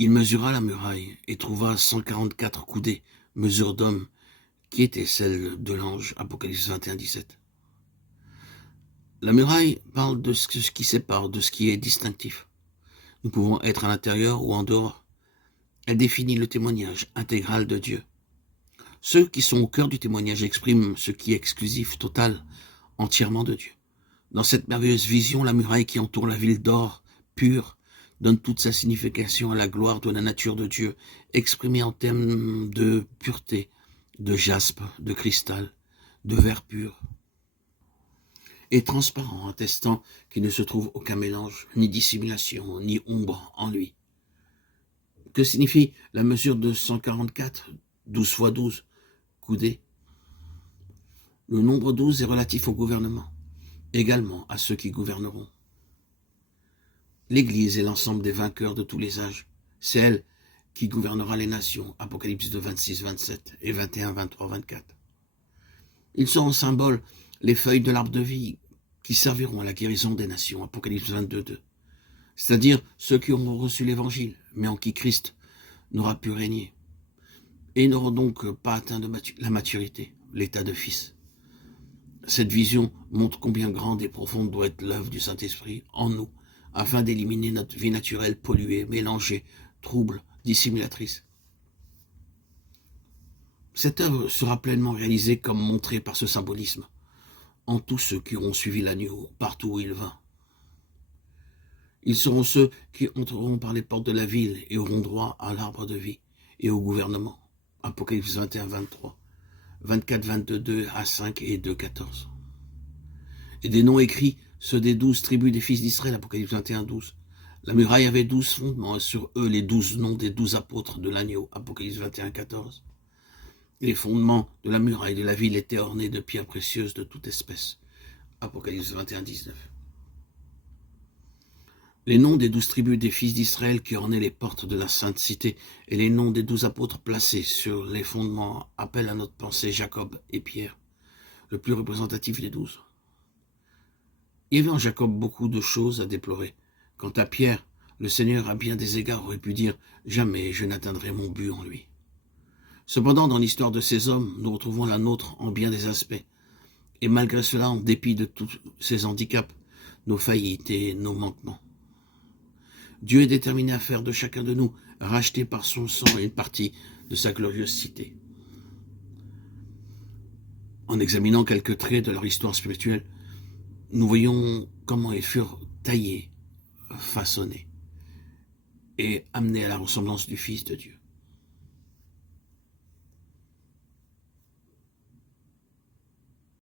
Il mesura la muraille et trouva 144 coudées, mesure d'homme, qui était celle de l'ange, Apocalypse 21, 17. La muraille parle de ce qui sépare, de ce qui est distinctif. Nous pouvons être à l'intérieur ou en dehors. Elle définit le témoignage intégral de Dieu. Ceux qui sont au cœur du témoignage expriment ce qui est exclusif, total, entièrement de Dieu. Dans cette merveilleuse vision, la muraille qui entoure la ville d'or, pure, donne toute sa signification à la gloire de la nature de Dieu, exprimée en termes de pureté, de jaspe, de cristal, de verre pur, et transparent, attestant qu'il ne se trouve aucun mélange, ni dissimulation, ni ombre en lui. Que signifie la mesure de 144, 12 fois 12, coudées? Le nombre 12 est relatif au gouvernement, également à ceux qui gouverneront. L'Église est l'ensemble des vainqueurs de tous les âges. C'est elle qui gouvernera les nations, Apocalypse de 26, 27 et 21, 23, 24. Ils sont en symbole les feuilles de l'arbre de vie qui serviront à la guérison des nations, Apocalypse 22, 2. C'est-à-dire ceux qui auront reçu l'Évangile, mais en qui Christ n'aura pu régner, et n'auront donc pas atteint la maturité, l'état de fils. Cette vision montre combien grande et profonde doit être l'œuvre du Saint-Esprit en nous, afin d'éliminer notre vie naturelle polluée, mélangée, trouble, dissimulatrice. Cette œuvre sera pleinement réalisée comme montrée par ce symbolisme, en tous ceux qui auront suivi l'agneau partout où il va. Ils seront ceux qui entreront par les portes de la ville et auront droit à l'arbre de vie et au gouvernement. Apocalypse 21, 23, 24, 22, 2 à 5 et 2, 14. Et des noms écrits, ceux des 12 tribus des fils d'Israël, Apocalypse 21, 12. La muraille avait 12 fondements, et sur eux les 12 noms des 12 apôtres de l'agneau, Apocalypse 21, 14. Les fondements de la muraille de la ville étaient ornés de pierres précieuses de toute espèce, Apocalypse 21, 19. Les noms des 12 tribus des fils d'Israël qui ornaient les portes de la sainte cité et les noms des 12 apôtres placés sur les fondements appellent à notre pensée Jacob et Pierre, le plus représentatif des 12. Il y avait en Jacob beaucoup de choses à déplorer. Quant à Pierre, le Seigneur à bien des égards aurait pu dire « Jamais je n'atteindrai mon but en lui ». Cependant, dans l'histoire de ces hommes, nous retrouvons la nôtre en bien des aspects. Et malgré cela, en dépit de tous ces handicaps, nos faillites et nos manquements. Dieu est déterminé à faire de chacun de nous, racheter par son sang une partie de sa glorieuse cité. En examinant quelques traits de leur histoire spirituelle, nous voyons comment ils furent taillés, façonnés et amenés à la ressemblance du Fils de Dieu.